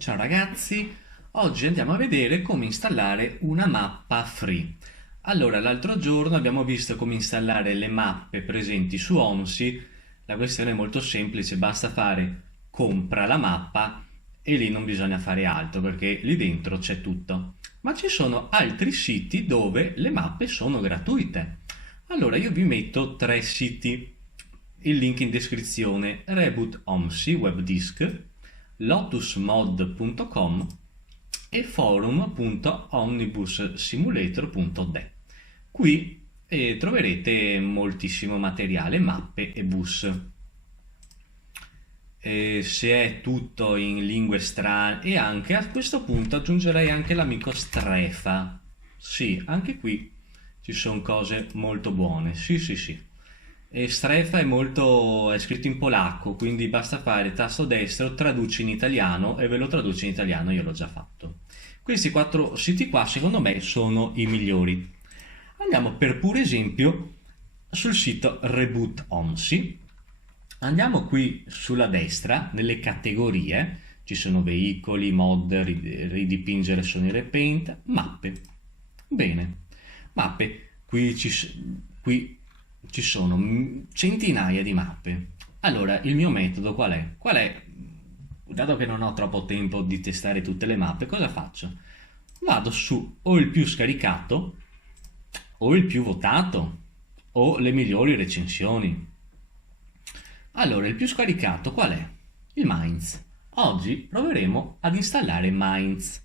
Ciao ragazzi, oggi andiamo a vedere come installare una mappa free. Allora, l'altro giorno abbiamo visto come installare le mappe presenti su OMSI. La questione è molto semplice, basta fare compra la mappa e lì non bisogna fare altro perché lì dentro c'è tutto. Ma ci sono altri siti dove le mappe sono gratuite. Allora io vi metto tre siti, il link in descrizione: Reboot OMSI Webdisk, lotusmod.com e forum.omnibussimulator.de. Qui troverete moltissimo materiale, mappe e bus. Se è tutto in lingue strane, e anche a questo punto aggiungerei anche l'amico Strefa. Sì, anche qui ci sono cose molto buone. Sì, sì, sì. E Strefa è scritto in polacco, quindi basta fare tasto destro, traduci in italiano e ve lo traduce in italiano, io l'ho già fatto. Questi quattro siti qua secondo me sono i migliori. Andiamo per puro esempio sul sito Reboot OMSI. Andiamo qui sulla destra, nelle categorie, ci sono veicoli, mod, ridipingere Sony Paint, mappe. Bene, mappe, qui ci sono centinaia di mappe. Allora, il mio metodo qual è? Qual è? Dato che non ho troppo tempo di testare tutte le mappe, cosa faccio? Vado su o il più scaricato, o il più votato, o le migliori recensioni. Allora, il più scaricato qual è? Il Mainz. Oggi proveremo ad installare Mainz.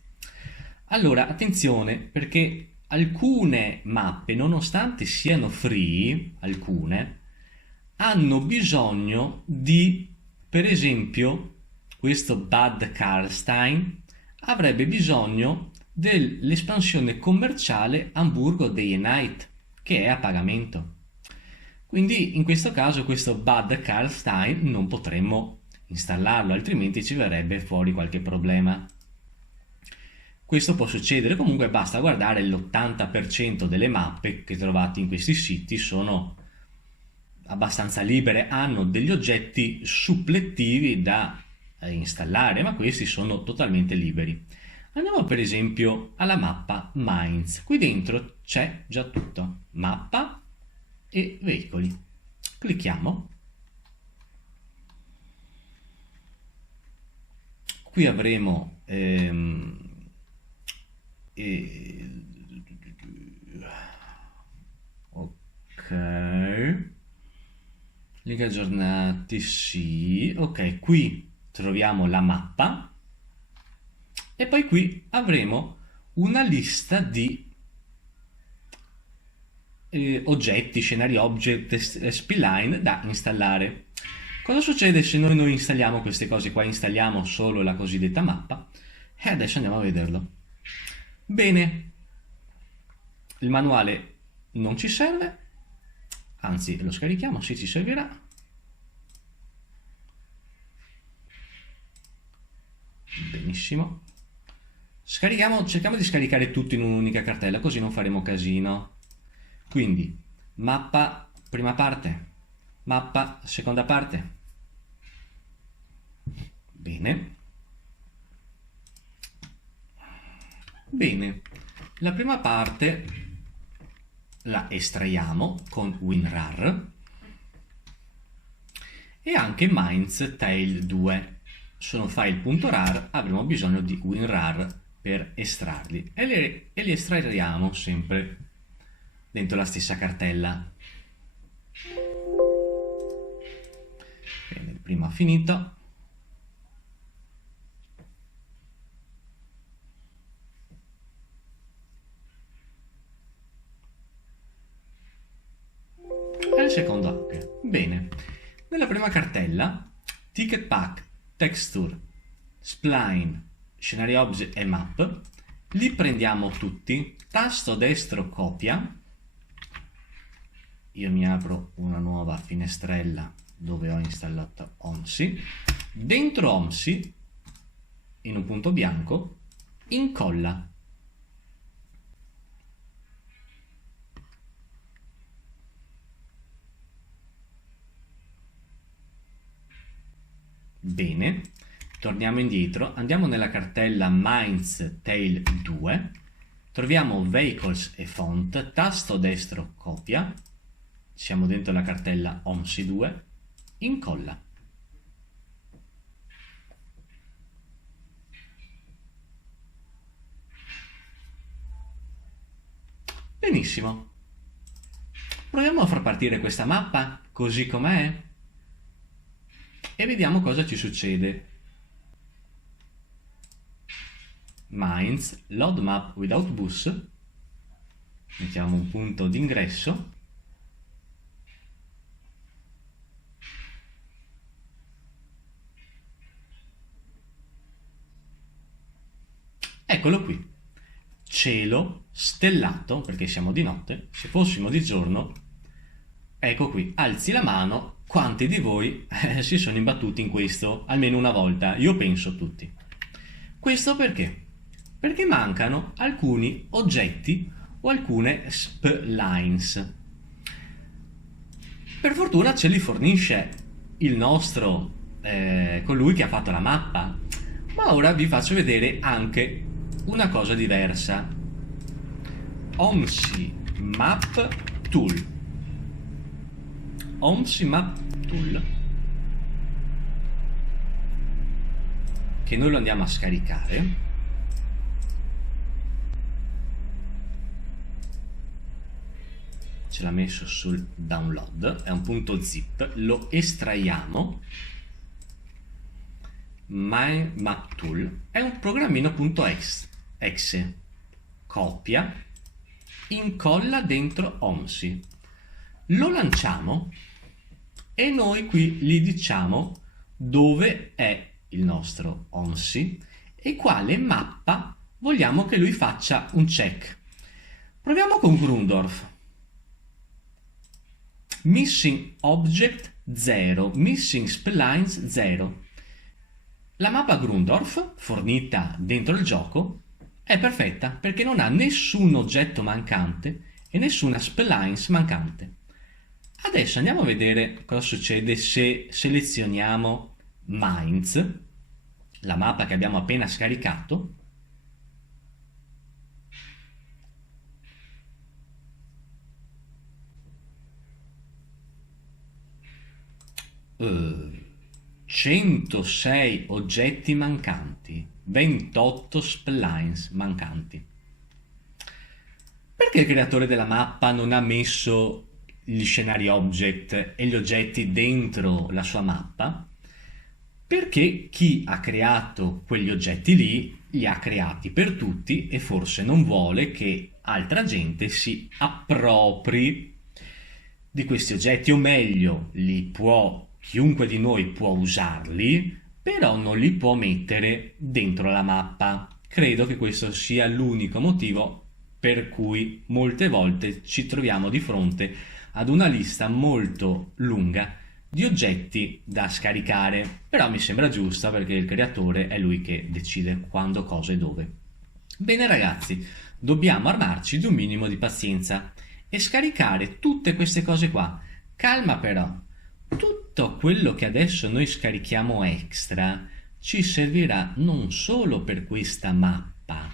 Allora, attenzione, perché alcune mappe, nonostante siano free, alcune, hanno bisogno di, per esempio, questo Bad Karlstein avrebbe bisogno dell'espansione commerciale Hamburgo Day and Night, che è a pagamento. Quindi in questo caso questo Bad Karlstein non potremmo installarlo, altrimenti ci verrebbe fuori qualche problema. Questo può succedere, comunque basta guardare l'80% delle mappe che trovate in questi siti sono abbastanza libere, hanno degli oggetti supplettivi da installare, ma questi sono totalmente liberi. Andiamo per esempio alla mappa Mainz. Qui dentro c'è già tutto, mappa e veicoli. Clicchiamo. Qui avremo eh, ok, link aggiornati, sì, ok, qui troviamo la mappa e poi qui avremo una lista di oggetti, scenari object e spline da installare. Cosa succede se noi non installiamo queste cose qua, installiamo solo la cosiddetta mappa? E adesso andiamo a vederlo. Bene, il manuale non ci serve, anzi lo scarichiamo se ci servirà. Benissimo. Cerchiamo di scaricare tutto in un'unica cartella, così non faremo casino. Quindi, mappa, prima parte, mappa, seconda parte. Bene. Bene, la prima parte la estraiamo con WinRAR e anche Mainz Tail 2 sono file.rar, avremo bisogno di WinRAR per estrarli e li estraiamo sempre dentro la stessa cartella. Bene, il primo ha finito. E il secondo anche. Bene, nella prima cartella ticket pack, texture, spline, scenario object e map, li prendiamo tutti, tasto destro copia, io mi apro una nuova finestrella dove ho installato OMSI, dentro OMSI, in un punto bianco, incolla. Bene, torniamo indietro, andiamo nella cartella Minds Tail 2, troviamo Vehicles e Font, tasto destro copia, siamo dentro la cartella OMSI 2, incolla. Benissimo. Proviamo a far partire questa mappa così com'è e vediamo cosa ci succede. Minds, load map without bus, mettiamo un punto d'ingresso, eccolo qui, cielo stellato perché siamo di notte, se fossimo di giorno, ecco qui, alzi la mano, quanti di voi si sono imbattuti in questo almeno una volta? Io penso tutti. Questo perché? Perché mancano alcuni oggetti o alcune splines. Per fortuna ce li fornisce il nostro colui che ha fatto la mappa, ma ora vi faccio vedere anche una cosa diversa. OMSI Map Tool. OMSI Map Tool, che noi lo andiamo a scaricare. Ce l'ha messo sul download, è un punto zip, lo estraiamo. My Map Tool è un programmino.exe, copia, incolla dentro OMSI, lo lanciamo e noi qui gli diciamo dove è il nostro OMSI e quale mappa vogliamo che lui faccia un check. Proviamo con Grundorf. Missing Object 0, Missing Splines 0. La mappa Grundorf, fornita dentro il gioco, è perfetta perché non ha nessun oggetto mancante e nessuna splines mancante. Adesso andiamo a vedere cosa succede se selezioniamo Minds, la mappa che abbiamo appena scaricato. Uh, 106 oggetti mancanti, 28 splines mancanti. Perché il creatore della mappa non ha messo gli scenari object e gli oggetti dentro la sua mappa? Perché chi ha creato quegli oggetti lì li ha creati per tutti e forse non vuole che altra gente si appropri di questi oggetti, o meglio, chiunque di noi può usarli, però non li può mettere dentro la mappa. Credo che questo sia l'unico motivo per cui molte volte ci troviamo di fronte ad una lista molto lunga di oggetti da scaricare, però mi sembra giusta perché il creatore è lui che decide quando, cosa e dove. Bene ragazzi, dobbiamo armarci di un minimo di pazienza e scaricare tutte queste cose qua. Calma però, tutto quello che adesso noi scarichiamo extra ci servirà non solo per questa mappa,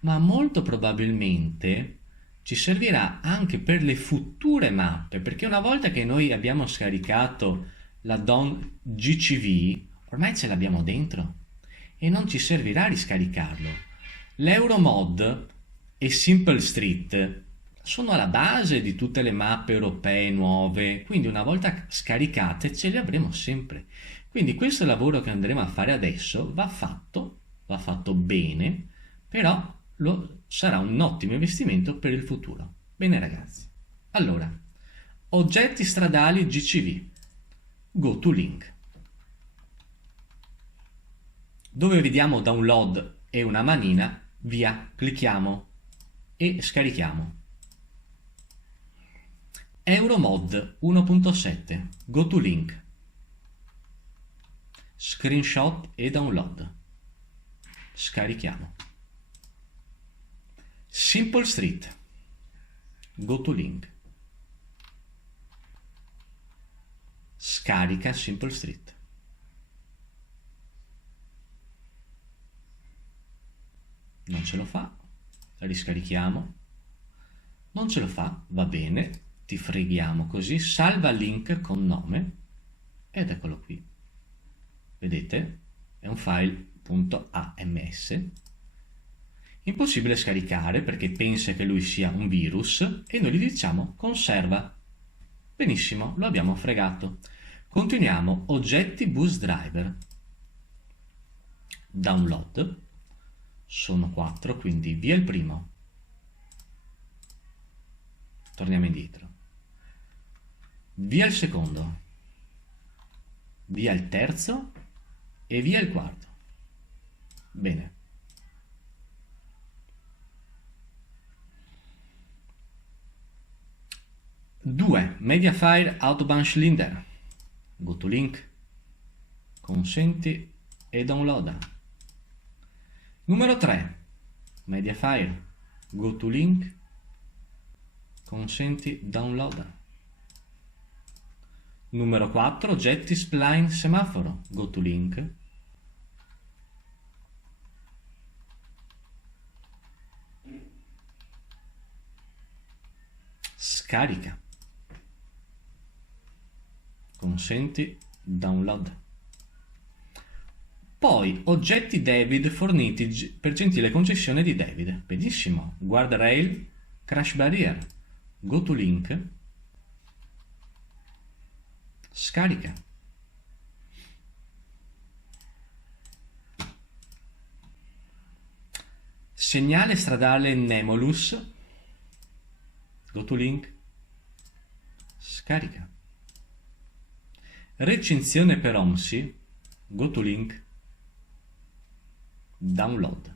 ma molto probabilmente ci servirà anche per le future mappe, perché una volta che noi abbiamo scaricato l'add-on GCV, ormai ce l'abbiamo dentro e non ci servirà riscaricarlo. L'Euromod e Simple Street sono alla base di tutte le mappe europee nuove, quindi una volta scaricate ce le avremo sempre. Quindi questo lavoro che andremo a fare adesso va fatto bene, però sarà un ottimo investimento per il futuro. Bene ragazzi, allora, oggetti stradali GCV, go to link, dove vediamo download e una manina, via, clicchiamo e scarichiamo. Euromod 1.7, go to link, screenshot e download, scarichiamo. Simple Street, go to link, scarica Simple Street. non ce lo fa, riscarichiamo, non ce lo fa, va bene, ti freghiamo così, salva link con nome, ed eccolo qui, vedete? È un file .ams, impossibile scaricare perché pensa che lui sia un virus e noi gli diciamo conserva. Benissimo, lo abbiamo fregato. Continuiamo, oggetti bus driver, download, sono 4, quindi via il primo, torniamo indietro, via il secondo, via il terzo e via il quarto. Bene. Due, Mediafire Autobahn Schlinder, go to link, consenti e downloada. Numero 3, Mediafire, go to link, consenti, downloada. Numero 4, oggetti spline semaforo, go to link, scarica, consenti, download. Poi oggetti David forniti per gentile concessione di David. Benissimo, guardrail, crash barrier, go to link, scarica. Segnale stradale Nemolus, go to link, scarica. Recensione per OMSI, go to link, download.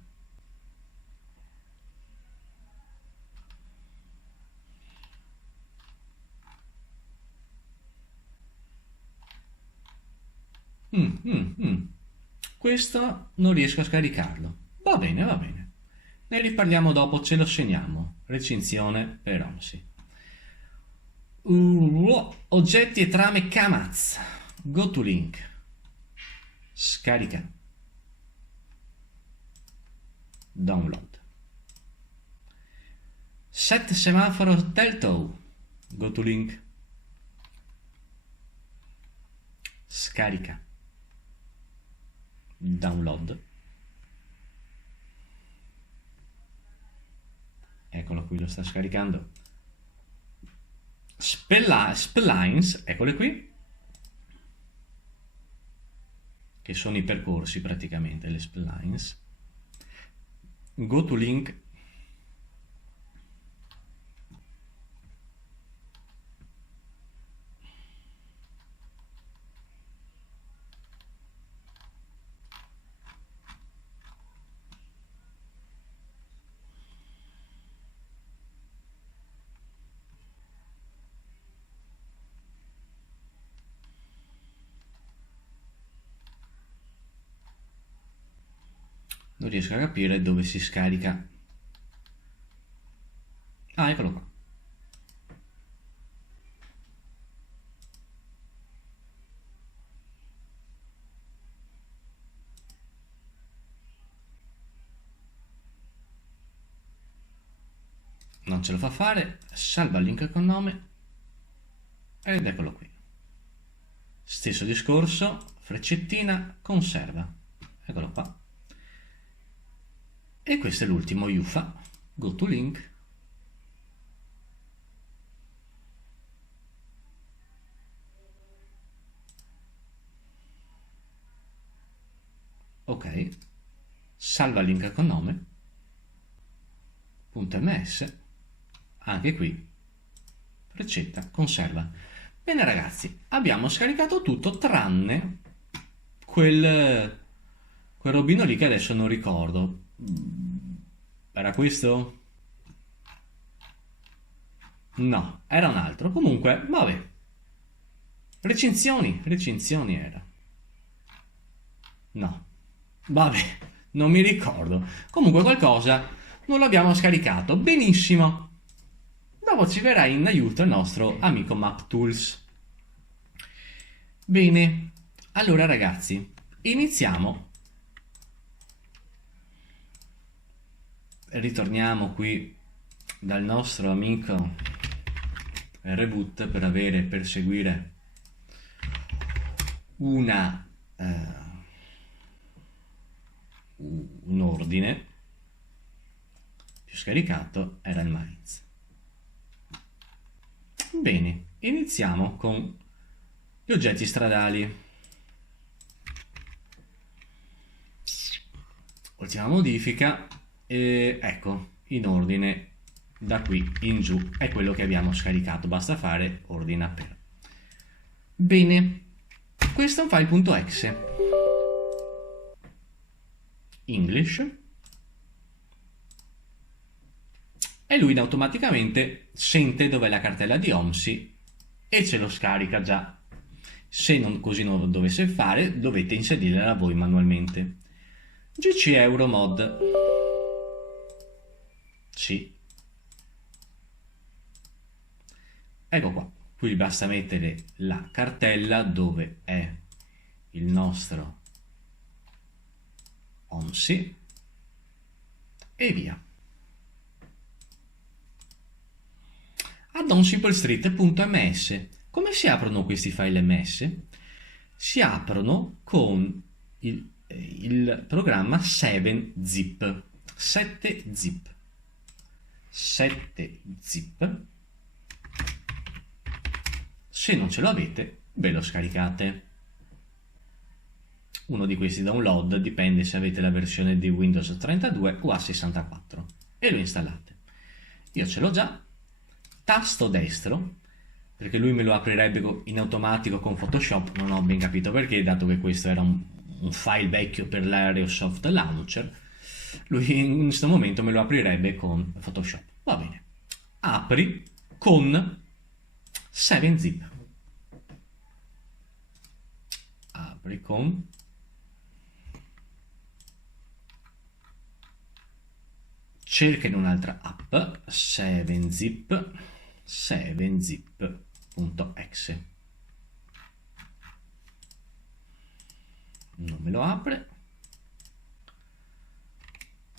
Questo non riesco a scaricarlo. Va bene, va bene. Ne riparliamo dopo, ce lo segniamo. Recensione per OMSI. Oggetti e trame Kamaz, go to link, scarica, download. Set semaforo Teltow, go to link, scarica, download. Eccolo qui, lo sta scaricando. Splines, eccole qui, che sono i percorsi praticamente, le splines. Go to link, non riesco a capire dove si scarica. Ah, eccolo qua. Non ce lo fa fare, salva il link con nome ed eccolo qui. Stesso discorso, freccettina, conserva. Eccolo qua. E questo è l'ultimo UFA, go to link, ok, salva link con nome, .ms, anche qui, freccetta, conserva. Bene ragazzi, abbiamo scaricato tutto tranne quel robino lì che adesso non ricordo. Era questo? No, era un altro. Comunque, vabbè. Recensioni era. No. Vabbè, non mi ricordo. Comunque qualcosa non l'abbiamo scaricato. Benissimo. Dopo ci verrà in aiuto il nostro amico MapTools. Bene. Allora ragazzi, iniziamo. ritorniamo qui dal nostro amico Reboot per seguire un ordine più scaricato era il Mainz. Bene, iniziamo con gli oggetti stradali. Ultima modifica, ecco, in ordine da qui in giù è quello che abbiamo scaricato, basta fare ordina per. Bene, questo è un file.exe English e lui automaticamente sente dov'è la cartella di OMSI e ce lo scarica già. Se così non lo dovesse fare, dovete inserirla voi manualmente. GC Euromod. Sì. Ecco qua. Qui basta mettere la cartella dove è il nostro OMSI e via. Add-on simplestreet.ms. Come si aprono questi file ms? Si aprono con il programma 7zip. 7zip. 7zip. Se non ce lo avete, ve lo scaricate. Uno di questi download dipende se avete la versione di Windows 32 o A64 e lo installate. Io ce l'ho già. Tasto destro, perché lui me lo aprirebbe in automatico con Photoshop, non ho ben capito perché, dato che questo era un file vecchio per l'Aerosoft Launcher, lui in questo momento me lo aprirebbe con Photoshop. Va bene. Apri con 7zip. Apri con cerca in un'altra app 7zip.exe. Non me lo apre.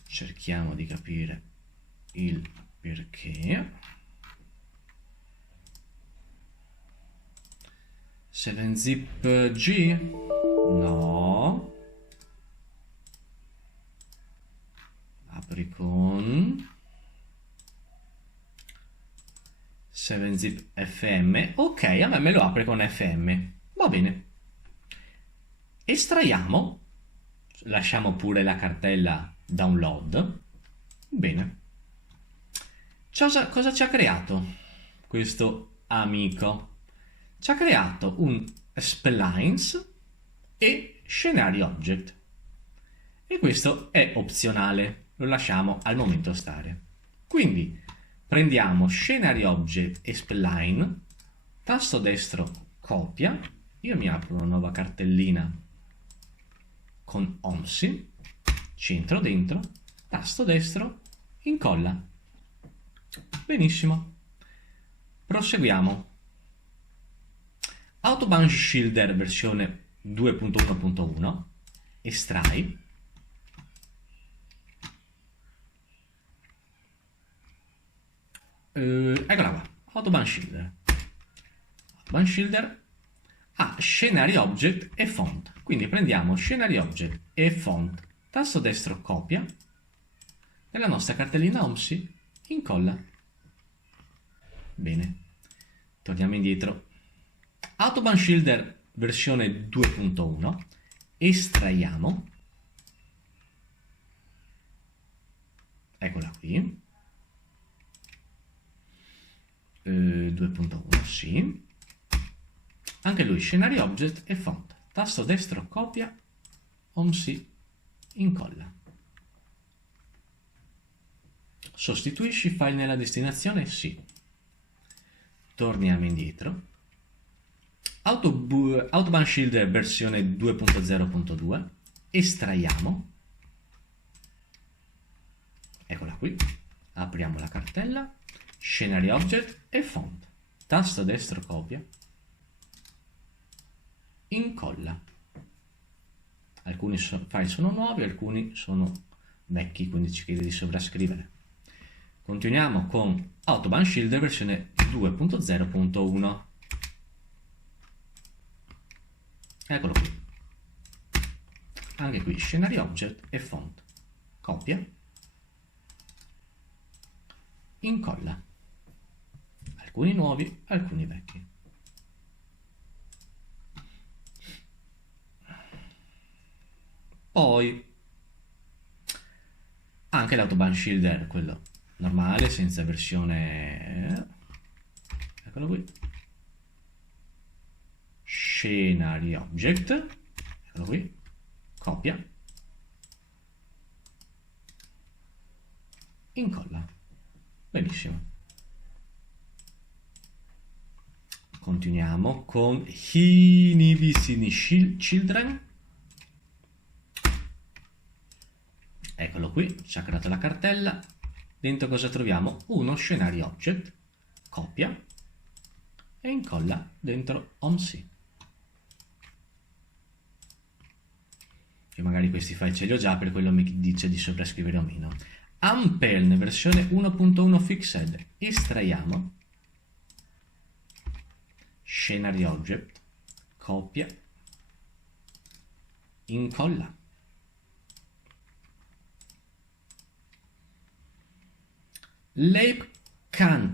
Cerchiamo di capire il perché. 7zip G? No. Apri con 7zip FM. Ok, a me lo apre con FM. Va bene. Estraiamo. Lasciamo pure la cartella download. Bene. Cosa ci ha creato questo amico? Ci ha creato un splines e scenario object. E questo è opzionale. Lo lasciamo al momento stare. Quindi prendiamo scenario object e spline, tasto destro copia, io mi apro una nuova cartellina con OMSI, centro dentro, tasto destro, incolla. Benissimo. Proseguiamo. Autobahn Schilder versione 2.1.1, estrai. Eccola qua, Autobahn Schilder. Autobahn Schilder ha scenario object e font. Quindi prendiamo scenario object e font, tasto destro copia, nella nostra cartellina OMSI, incolla. Bene, torniamo indietro. Autobahn Schilder versione 2.1, estraiamo. Eccola qui. 2.1, sì. Anche lui scenario object e font, tasto destro copia, OMSI, incolla. Sostituisci file nella destinazione? Sì. Torniamo indietro. Autobahn Schilder versione 2.0.2, estraiamo. Eccola qui. Apriamo la cartella. Scenario object e font, tasto destro copia, incolla. Alcuni file sono nuovi, alcuni sono vecchi, quindi ci chiede di sovrascrivere. Continuiamo con Autobahn Shield versione 2.0.1. Eccolo qui. Anche qui scenario object e font. Copia. Incolla. Alcuni nuovi, alcuni vecchi. Poi anche l'Autobahn Shielder, quello normale, senza versione. Eccolo qui. Scenario object. Eccolo qui. Copia. Incolla. Benissimo. Continuiamo con Hinibisini Children. Eccolo qui, ci ha creato la cartella. Dentro cosa troviamo? Uno scenario object, copia e incolla dentro OMSI. Io magari questi file ce li ho già, per quello mi dice di sovrascrivere o meno. Ampeln versione 1.1 Fixed. Estraiamo. Scenario object, copia, incolla. Leipcan.ms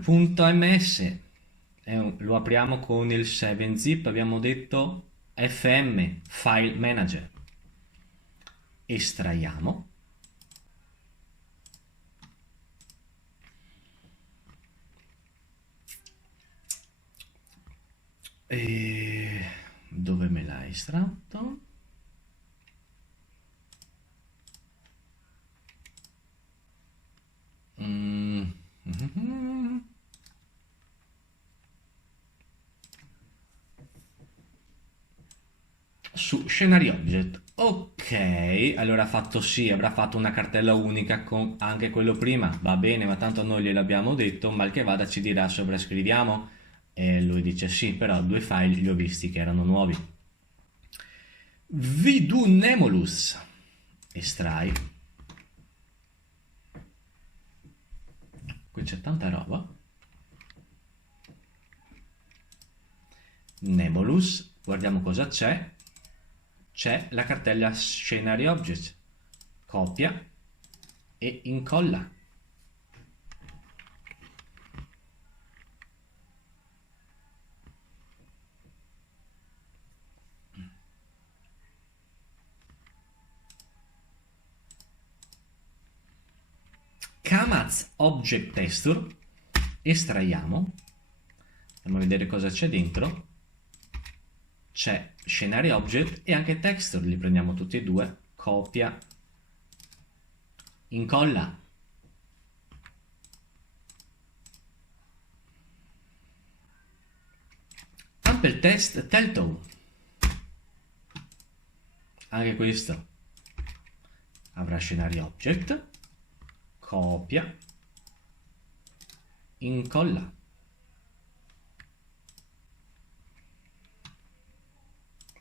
lo apriamo con il 7-zip, abbiamo detto FM, File Manager. Estraiamo. E dove me l'ha estratto? Su scenario object. Ok, allora ha fatto sì, avrà fatto una cartella unica con anche quello prima, va bene, ma tanto noi gliel'abbiamo detto, mal che vada ci dirà sovrascriviamo, e lui dice sì, però due file li ho visti che erano nuovi. Vidunemolus, estrai. Qui c'è tanta roba. Nemolus, guardiamo cosa c'è. C'è la cartella Scenario Object, copia e incolla. Kamaz Object Texture, estraiamo, andiamo a vedere cosa c'è dentro. C'è Scenario Object e anche Texture, li prendiamo tutti e due, copia, incolla. Ample Test Teltow, anche questo avrà Scenario Object, copia, incolla.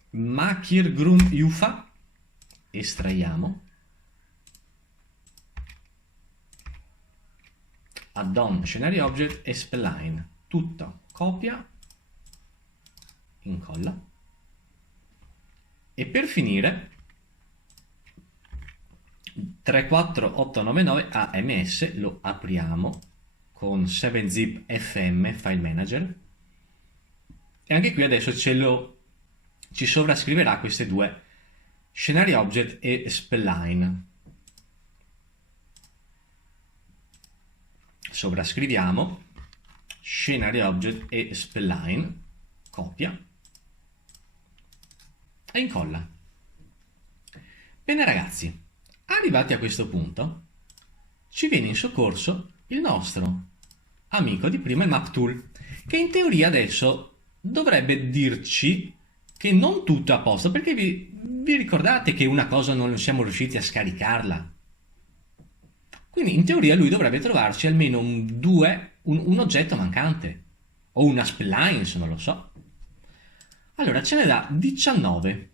Makirgrum Yufa, estraiamo. Add-on Scenario Object e Spline, tutto, copia, incolla. E per finire 34899 AMS lo apriamo con 7-zip FM File Manager e anche qui adesso ci sovrascriverà queste due, Scenario Object e Spline. Sovrascriviamo Scenario Object e Spline, copia e incolla. Bene ragazzi, arrivati a questo punto ci viene in soccorso il nostro amico di prima, il MapTool, che in teoria adesso dovrebbe dirci che non tutto è a posto, perché vi ricordate che una cosa non siamo riusciti a scaricarla? Quindi in teoria lui dovrebbe trovarci almeno un oggetto mancante, o una spline, se non lo so. Allora ce ne dà 19.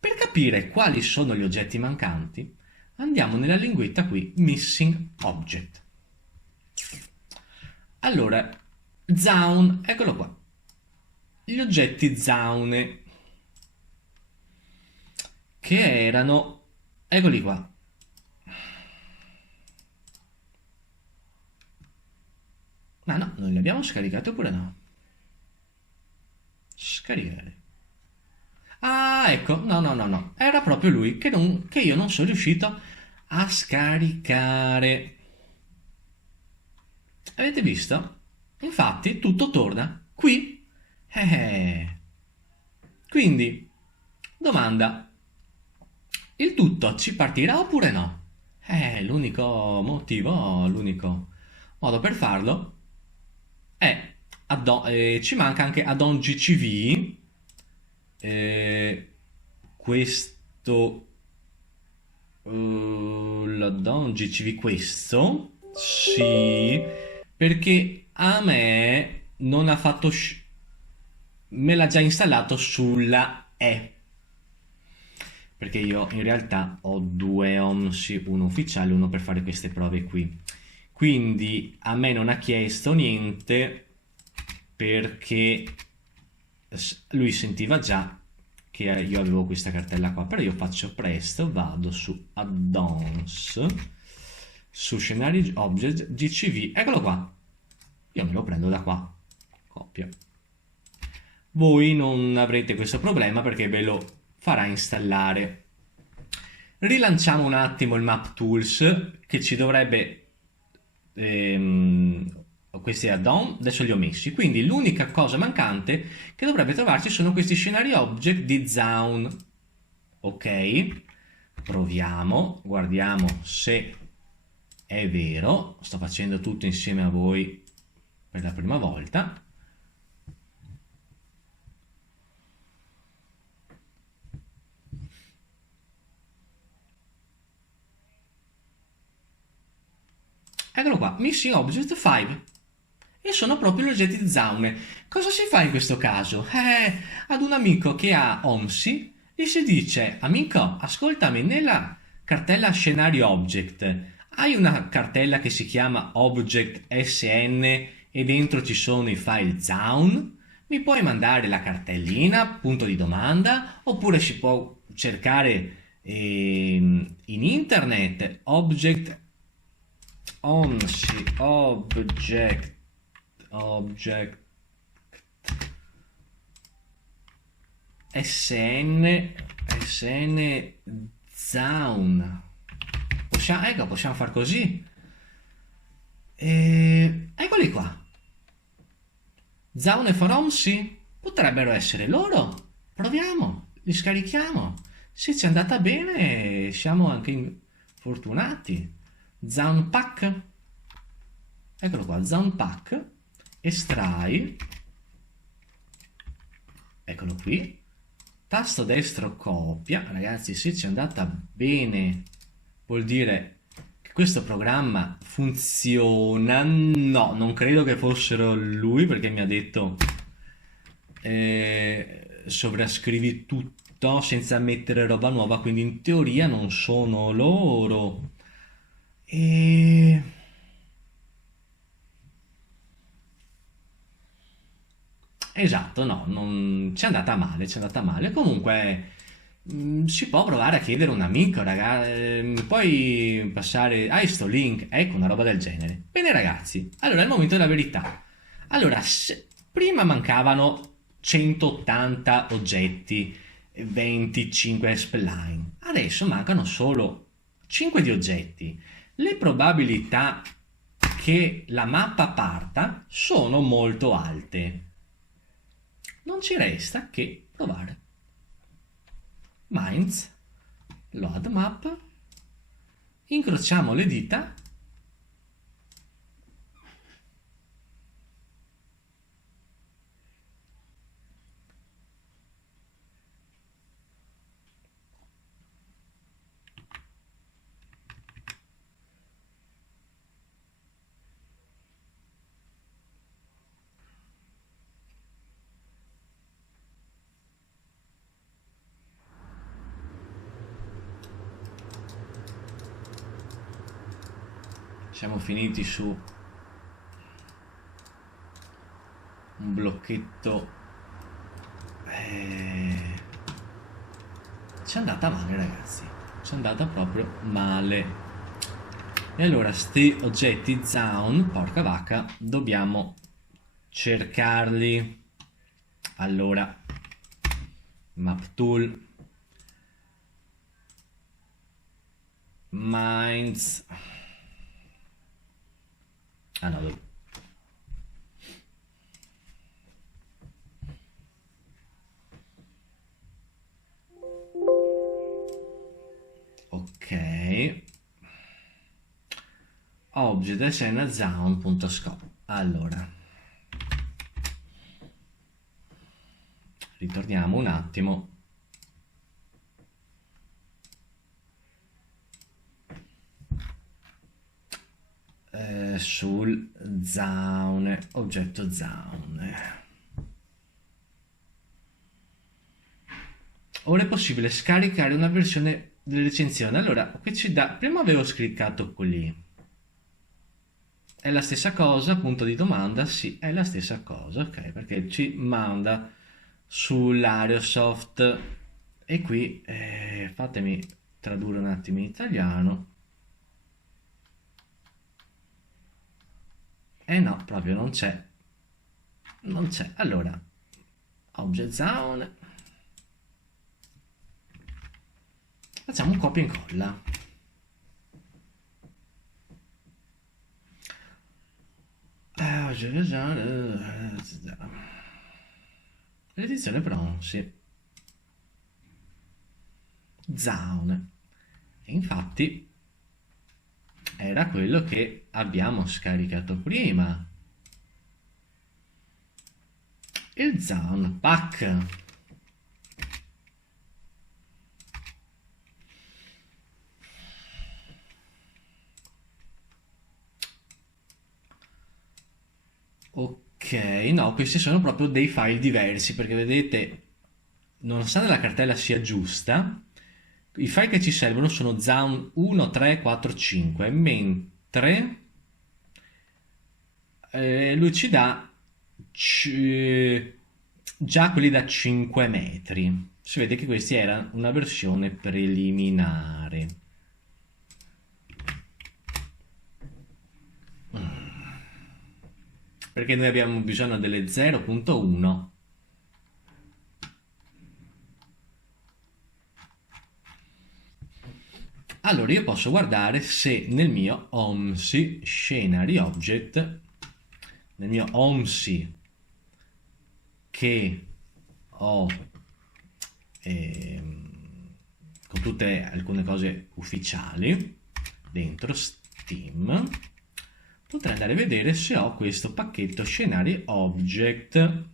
Per capire quali sono gli oggetti mancanti Andiamo nella linguetta qui, missing object. Allora, Zaun, eccolo qua. Gli oggetti zaune che erano, eccoli qua. Ma no, non li abbiamo scaricati oppure no? Scaricare. Ah, ecco, no, no, no, no. Era proprio lui che io non sono riuscito a scaricare. Avete visto? Infatti, tutto torna qui. Eh. Quindi, domanda. Il tutto ci partirà oppure no? L'unico motivo, l'unico modo per farlo è ci manca anche addon GCV. Questo l'addon GCV questo sì, perché a me non ha fatto me l'ha già installato sulla E, perché io in realtà ho due OMSI, uno ufficiale e uno per fare queste prove qui, quindi a me non ha chiesto niente perché lui sentiva già che io avevo questa cartella qua. Però io faccio presto, vado su addons, su scenari object GCV, eccolo qua, io me lo prendo da qua, copia. Voi non avrete questo problema perché ve lo farà installare. Rilanciamo un attimo il map tools che ci dovrebbe questi add-on adesso li ho messi, quindi l'unica cosa mancante che dovrebbe trovarci sono questi scenari object di Zaun. Ok, proviamo, guardiamo se è vero. Sto facendo tutto insieme a voi per la prima volta. Eccolo qua, Missing Object 5. E sono proprio gli oggetti di Zaune. Cosa si fa in questo caso? Ad un amico che ha OMSI gli si dice: amico, ascoltami, nella cartella scenario object hai una cartella che si chiama object sn e dentro ci sono i file Zaun? Mi puoi mandare la cartellina? Punto di domanda. Oppure si può cercare in internet object OMSI object sn Zaun. Possiamo far così. Eccoli qua. Zaun e Foromsi potrebbero essere loro. Proviamo, li scarichiamo. Se ci è andata bene, siamo anche fortunati. Zaun pack. Eccolo qua, Zaun pack. Estrai. Eccolo qui. Tasto destro copia. Ragazzi, se ci è andata bene, vuol dire che questo programma funziona. No, non credo che fossero lui, perché mi ha detto sovrascrivi tutto senza mettere roba nuova, quindi in teoria non sono loro. Esatto, no, non ci è andata male, ci è andata male. Comunque si può provare a chiedere a un amico, ragazzi, puoi passare, hai sto link, ecco, una roba del genere. Bene ragazzi, allora è il momento della verità. Allora, prima mancavano 180 oggetti, 25 spline, adesso mancano solo 5 di oggetti. Le probabilità che la mappa parta sono molto alte. Non ci resta che provare. Minds, load map, incrociamo le dita . siamo finiti su un blocchetto. Ci è andata male, ragazzi, ci è andata proprio male. E allora sti oggetti Zaun, porca vacca, dobbiamo cercarli. Allora, map tool, mines, ah no, ok, object scena zaun.scope. Allora, ritorniamo un attimo. Sul Zaun, oggetto Zaun. Ora è possibile scaricare una versione delle recensioni. Allora, qui ci dà, prima avevo scliccato qui. È la stessa cosa, punto di domanda, sì, è la stessa cosa, ok, perché ci manda sull'Aerosoft e qui fatemi tradurre un attimo in italiano. No, proprio non c'è. Non c'è. Allora, Object Zone. Facciamo un copia e incolla. L'edizione Bronze. Zone. E infatti era quello che abbiamo scaricato prima. Il Zone Pack. Ok, no, questi sono proprio dei file diversi perché vedete, nonostante la cartella sia giusta, i file che ci servono sono Zaun 1, 3, 4, 5, mentre lui ci dà già quelli da 5 metri. Si vede che questi era una versione preliminare. Perché noi abbiamo bisogno delle 0.1. Allora io posso guardare se nel mio OMSI Scenery Object, nel mio OMSI che ho con tutte alcune cose ufficiali dentro Steam, potrei andare a vedere se ho questo pacchetto Scenario Object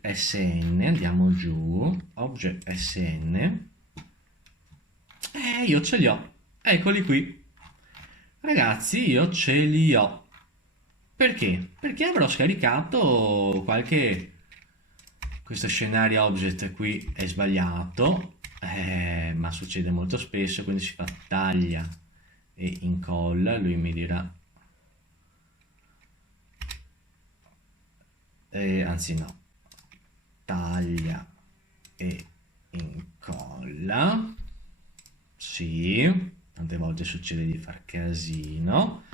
SN. Andiamo giù, Object SN, io ce li ho, eccoli qui ragazzi, io ce li ho. Perché? Perché avrò scaricato questo scenario object qui è sbagliato, ma succede molto spesso, quindi si fa taglia e incolla, lui mi dirà, anzi no, taglia e incolla, sì, tante volte succede di far casino.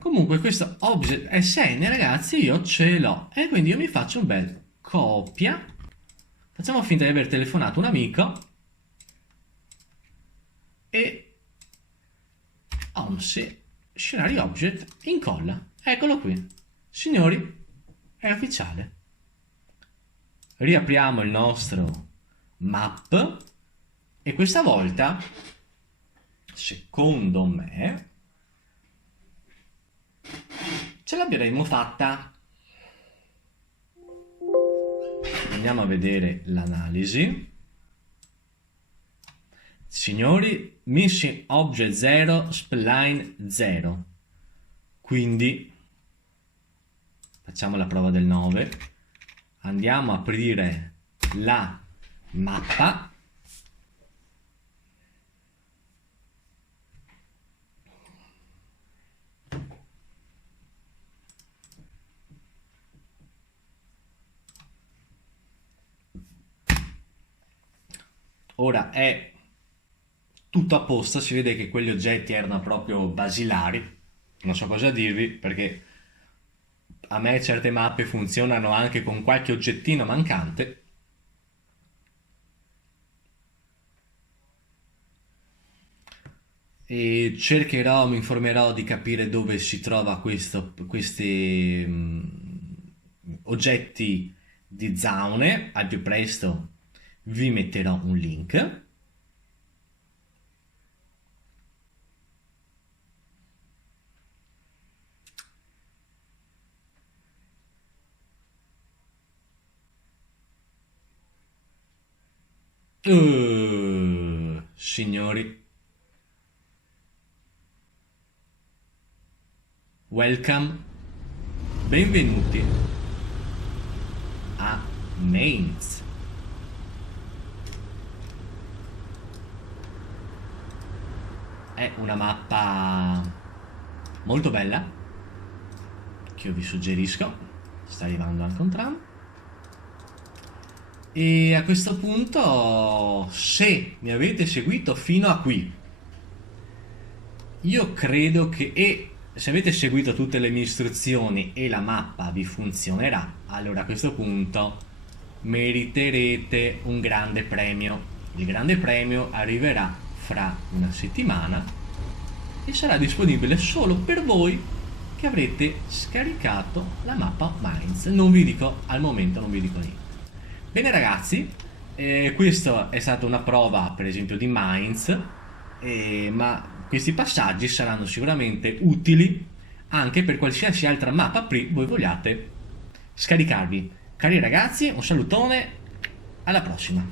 Comunque questo object SN ragazzi io ce l'ho e quindi io mi faccio un bel copia, facciamo finta di aver telefonato un amico e OMSI scenario object incolla, eccolo qui signori, è ufficiale. Riapriamo il nostro map e questa volta secondo me ce l'abbiamo fatta. Andiamo a vedere l'analisi. Signori, Missing Object 0, Spline 0. Quindi facciamo la prova del 9. Andiamo a aprire la mappa. ora è tutto a posto, si vede che quegli oggetti erano proprio basilari, non so cosa dirvi perché a me certe mappe funzionano anche con qualche oggettino mancante. E cercherò, mi informerò di capire dove si trova questi oggetti di Zaune. Al più presto vi metterò un link. Signori, welcome, benvenuti a Mainz. È una mappa molto bella che io vi suggerisco. Sta arrivando anche un tram. E a questo punto, se mi avete seguito fino a qui, io credo che, e se avete seguito tutte le mie istruzioni e la mappa vi funzionerà, allora a questo punto meriterete un grande premio. Il grande premio arriverà fra una settimana e sarà disponibile solo per voi che avrete scaricato la mappa Mainz. Non vi dico al momento, non vi dico niente. Bene ragazzi, questa è stata una prova per esempio di Mainz, ma questi passaggi saranno sicuramente utili anche per qualsiasi altra mappa voi vogliate scaricarvi. Cari ragazzi, un salutone, alla prossima.